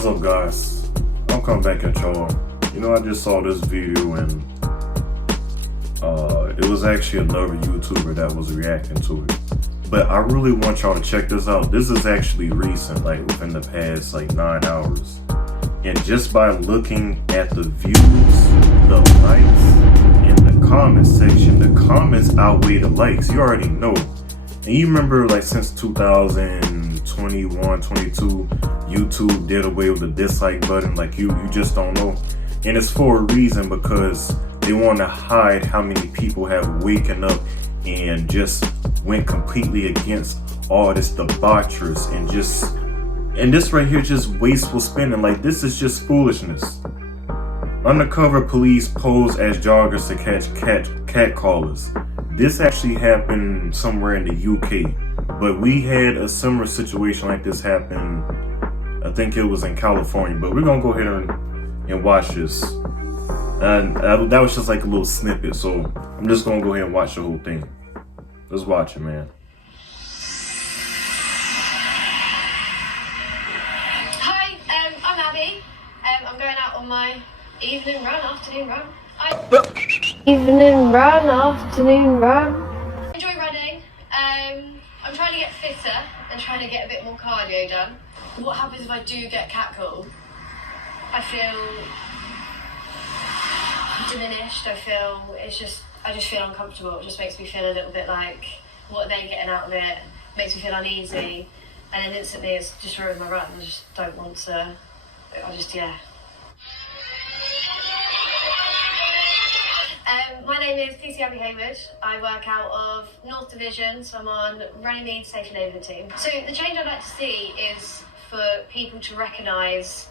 What's up, guys? I'm coming back at y'all. You know, I just saw this video and it was actually another YouTuber that was reacting to it. But I really want y'all to check this out. This is actually recent, like within the past like 9 hours. And just by looking at the views, the likes, and the comment section, the comments outweigh the likes. You already know. And you remember, like, since 2021, 22, YouTube did away with the dislike button. Like, you just don't know. And it's for a reason, because they want to hide how many people have waken up and just went completely against all this debaucherous and this right here just wasteful spending. Like, this is just foolishness. Undercover police pose as joggers to catch catcallers. This actually happened somewhere in the UK, but we had a similar situation like this happen. I think it was in California, but we're gonna go ahead and watch this. And that was just like a little snippet, so I'm just gonna go ahead and watch the whole thing. Let's watch it, man. Hi, I'm Abby. I'm going out on my afternoon run. Enjoy running. I'm trying to get fitter and trying to get a bit more cardio done. What happens if I do get catcalled? I feel diminished. I just feel uncomfortable. It just makes me feel a little bit like, what are they getting out of it? Makes me feel uneasy, and then instantly it's just ruined my run. I just don't want to. Yeah. My name is PC Abby Hayward. I work out of North Division, so I'm on Runnymede Safe and Neighbourhood team. So the change I'd like to see is for people to recognise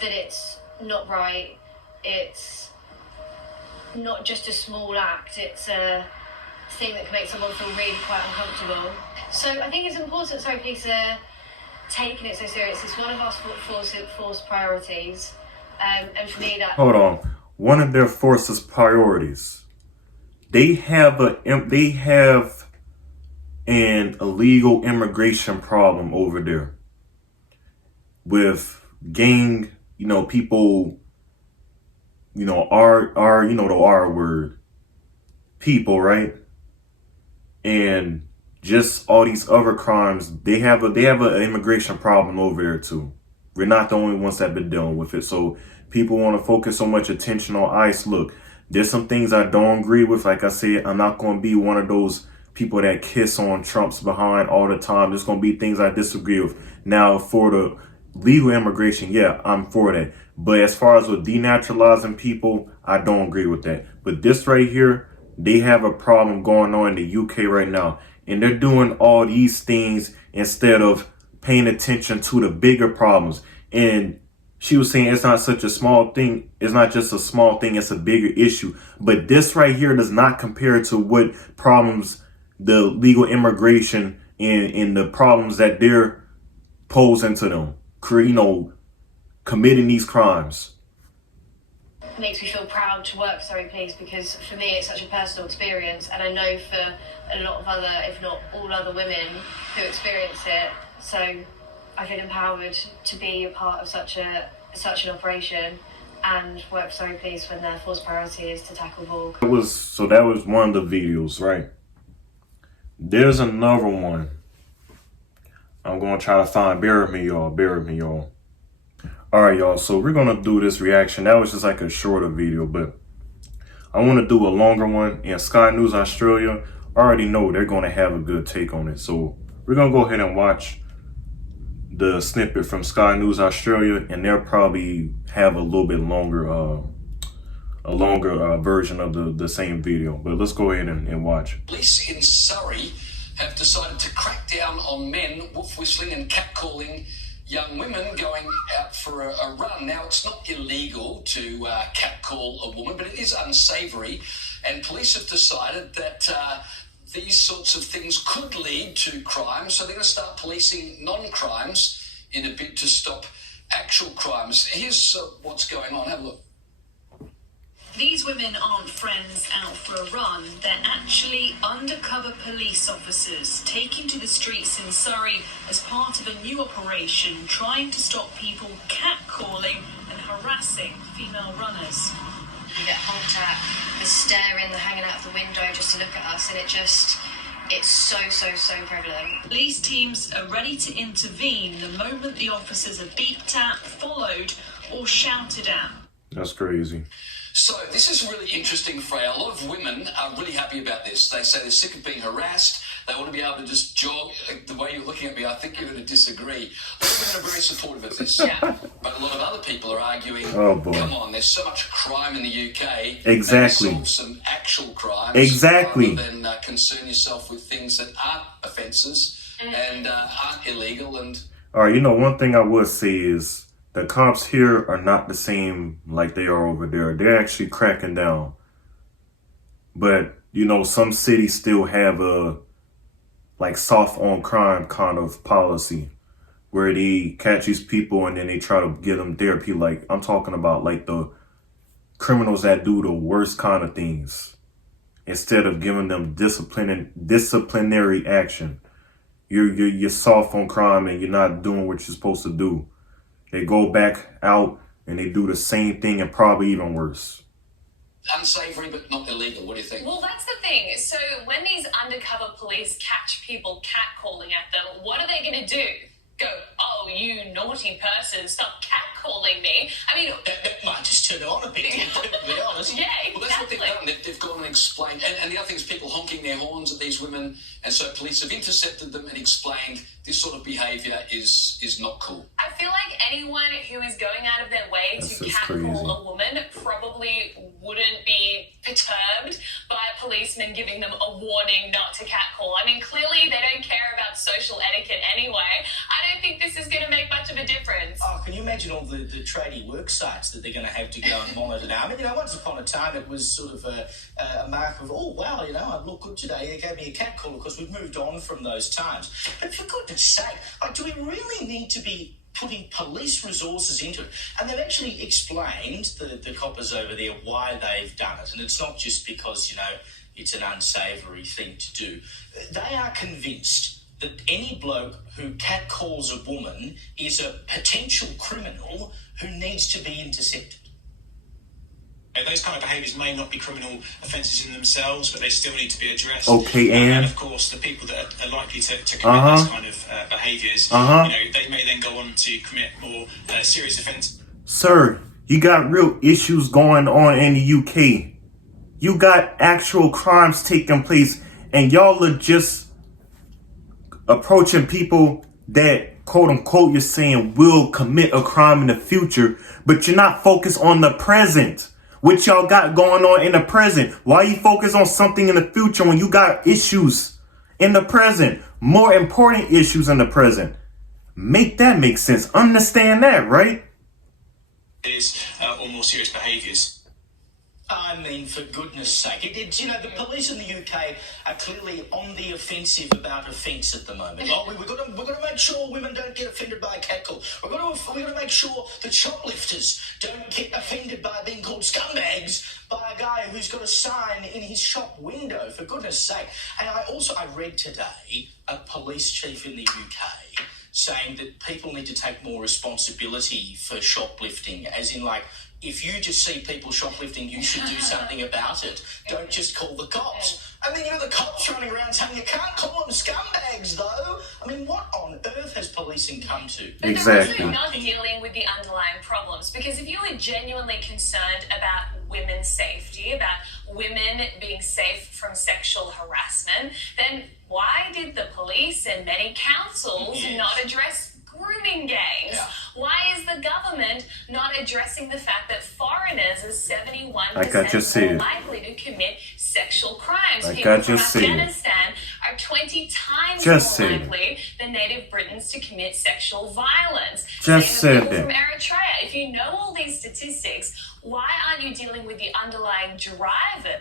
that it's not right. It's not just a small act. It's a thing that can make someone feel really quite uncomfortable. So I think it's important, so police are taking it so serious. It's one of our force priorities, and for me that. Hold on. One of their forces priorities. They have an illegal immigration problem over there with gang, people, the R word, people, right? And just all these other crimes. They have an immigration problem over there too. We're not the only ones that have been dealing with it. So people want to focus so much attention on ICE. Look, there's some things I don't agree with. Like I said, I'm not going to be one of those people that kiss on Trump's behind all the time. There's going to be things I disagree with. Now, for the legal immigration, yeah, I'm for that. But as far as with denaturalizing people, I don't agree with that. But this right here, they have a problem going on in the UK right now. And they're doing all these things instead of paying attention to the bigger problems. And she was saying it's not such a small thing. It's not just a small thing. It's a bigger issue. But this right here does not compare to what problems the legal immigration and the problems that they're posing to them, committing these crimes. It makes me feel proud to work for Surrey Police, because for me it's such a personal experience, and I know for a lot of other, if not all other women who experience it. So I feel empowered to be a part of such an operation and work for Surrey Police when their force priority is to tackle vulg. That was one of the videos, right? There's another one. I'm going to try to find. Bear with me, y'all. All right, y'all. So we're going to do this reaction. That was just like a shorter video, but I want to do a longer one. And Sky News Australia, I already know they're going to have a good take on it. So we're going to go ahead and watch the snippet from Sky News Australia, and they'll probably have a little bit longer, version of the same video. But let's go ahead and watch. Police in Surrey have decided to crack down on men wolf whistling and catcalling young women going out for a run. Now, it's not illegal to catcall a woman, but it is unsavoury, and police have decided that these sorts of things could lead to crime, so they're going to start policing non-crimes in a bid to stop actual crimes. Here's what's going on. Have a look. These women aren't friends out for a run. They're actually undercover police officers taking to the streets in Surrey as part of a new operation trying to stop people catcalling and harassing female runners. You get honked at, the staring, the hanging out of the window just to look at us, and it's so prevalent. Police teams are ready to intervene the moment the officers are beeped at, followed, or shouted at. That's crazy. So this is really interesting, Freya. A lot of women are really happy about this. They say they're sick of being harassed. They want to be able to just jog. The way you're looking at me, I think you're going to disagree. A lot of women are very supportive of this. Yeah. But a lot of other people are arguing, oh boy, come on, there's so much crime in the UK. Exactly. Maybe solve some actual crimes. Exactly. Rather than concern yourself with things that aren't offences and aren't illegal. And all right, one thing I would say is the cops here are not the same like they are over there. They're actually cracking down. But, some cities still have a soft on crime kind of policy where they catch these people and then they try to give them therapy. Like, I'm talking about the criminals that do the worst kind of things. Instead of giving them disciplinary action. You're soft on crime and you're not doing what you're supposed to do. They go back out and they do the same thing and probably even worse. Unsavory but not illegal. What do you think? Well, that's the thing. So when these undercover police catch people catcalling at them, what are they going to do? Go, oh, you naughty person, stop catcalling me. I mean, that might just turn it on a bit, to be honest. yeah, exactly. Well, that's what they've done. They've gone and explained. And the other thing is people honking their horns at these women. And so police have intercepted them and explained this sort of behaviour is not cool. I feel like anyone who is going out of their way That's to just catcall crazy. a woman probably wouldn't be perturbed by a policeman giving them a warning not to catcall. I mean, clearly they don't care about social etiquette anyway. I don't think this is going to make much of a difference. Oh, can you imagine all the tradie work sites that they're going to have to go and monitor now? I mean, once upon a time it was sort of a mark of, oh, wow, I look good today. They gave me a catcall because we've moved on from those times. But for goodness sake, do we really need to be putting police resources into it? And they've actually explained, the coppers over there, why they've done it. And it's not just because, it's an unsavoury thing to do. They are convinced that any bloke who catcalls a woman is a potential criminal who needs to be intercepted. Those kind of behaviours may not be criminal offences in themselves, but they still need to be addressed. Okay, and of course, the people that are likely to commit those kind of behaviours, they may then go on to commit more serious offences. Sir, you got real issues going on in the UK. You got actual crimes taking place, and y'all are just approaching people that, quote unquote, you're saying will commit a crime in the future, but you're not focused on the present. What y'all got going on in the present? Why you focus on something in the future when you got issues in the present? More important issues in the present. Make that make sense. Understand that, right? Or more serious behaviours. I mean, for goodness sake, the police in the UK are clearly on the offensive about offence at the moment. Well, we've got to make sure women don't get offended by a catcall. We've got to make sure that shoplifters don't get offended by being called scumbags by a guy who's got a sign in his shop window, for goodness sake. And I read today a police chief in the UK saying that people need to take more responsibility for shoplifting, as in if you just see people shoplifting, you should do something about it. Don't just call the cops. I mean, the cops running around saying you can't call them scumbags, though. I mean, what on earth has policing come to? But Exactly. they're also not dealing with the underlying problems, because if you are genuinely concerned about women's safety, about women being safe from sexual harassment, then why did the police and many councils not address grooming gangs? Yeah. Why is the government not addressing the fact that foreigners are 71% Like I just said. more likely to commit sexual crimes? Like People I from just said. Afghanistan are 20 times Just more said. likely than native Britons to commit sexual violence. Just Same with said people that. from Eritrea. If you know all these statistics, why aren't you dealing with the underlying driver?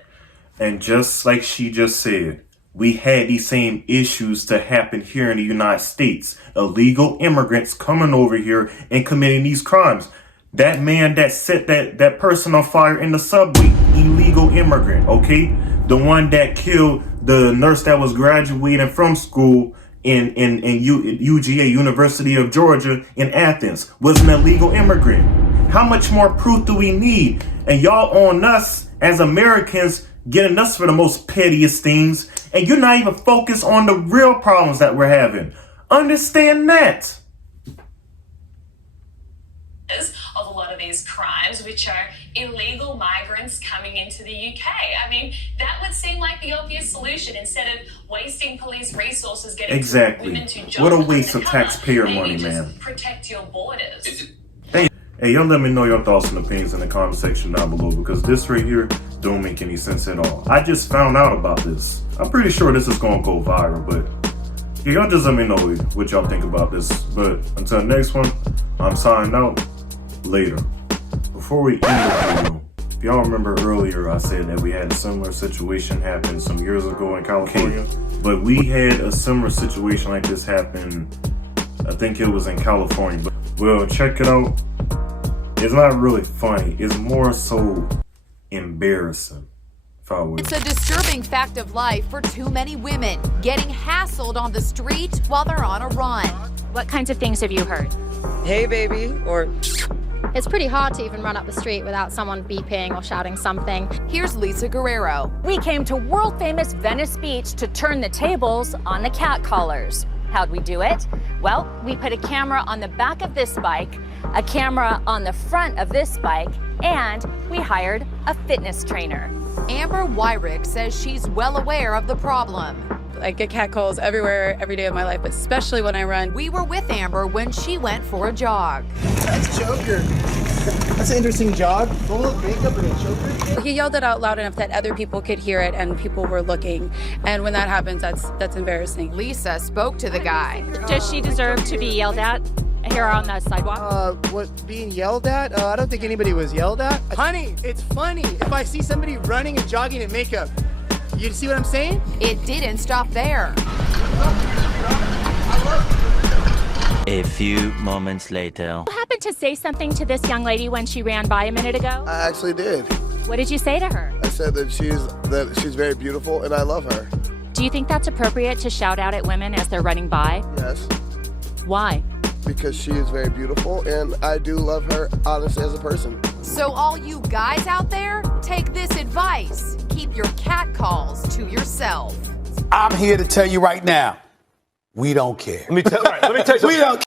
And just like she just said, we had these same issues to happen here in the United States. Illegal immigrants coming over here and committing these crimes. That man that set that person on fire in the subway, illegal immigrant, okay? The one that killed the nurse that was graduating from school in UGA, University of Georgia in Athens, was an illegal immigrant. How much more proof do we need? And y'all on us as Americans, getting us for the most pettiest things, and you're not even focused on the real problems that we're having. Understand that. Of a lot of these crimes, which are illegal migrants coming into the UK. I mean, that would seem like the obvious solution instead of wasting police resources getting women to jobs. What a waste of taxpayer money, man. Protect your borders. Hey, y'all let me know your thoughts and opinions in the comment section down below, because this right here don't make any sense at all. I just found out about this. I'm pretty sure this is gonna go viral, but yeah, y'all just let me know what y'all think about this. But until next one, I'm signing out. Later. Before we end the video, if y'all remember earlier, I said that we had a similar situation happen some years ago in California, but we had a similar situation like this happen, I think it was in California. But well, check it out. It's not really funny. It's more so embarrassing, if I would. It's a disturbing fact of life for too many women, getting hassled on the street while they're on a run. What kinds of things have you heard? Hey, baby, or... It's pretty hard to even run up the street without someone beeping or shouting something. Here's Lisa Guerrero. We came to world-famous Venice Beach to turn the tables on the catcallers. How'd we do it? Well, we put a camera on the back of this bike, a camera on the front of this bike, and we hired a fitness trainer. Amber Wyrick says she's well aware of the problem. I get catcalls everywhere, every day of my life, but especially when I run. We were with Amber when she went for a jog. That's Joker. That's an interesting jog. Full of makeup and a choker. He yelled it out loud enough that other people could hear it and people were looking. And when that happens, that's embarrassing. Lisa spoke to the guy. Does she deserve to be yelled at here on the sidewalk? What, being yelled at? I don't think anybody was yelled at. Honey, it's funny. If I see somebody running and jogging in makeup, you see what I'm saying? It didn't stop there. A few moments later. You happened to say something to this young lady when she ran by a minute ago? I actually did. What did you say to her? I said that she's very beautiful and I love her. Do you think that's appropriate to shout out at women as they're running by? Yes. Why? Because she is very beautiful and I do love her honestly as a person. So all you guys out there, take this advice. Keep your catcalls to yourself. I'm here to tell you right now, we don't care. Let me tell you something. We don't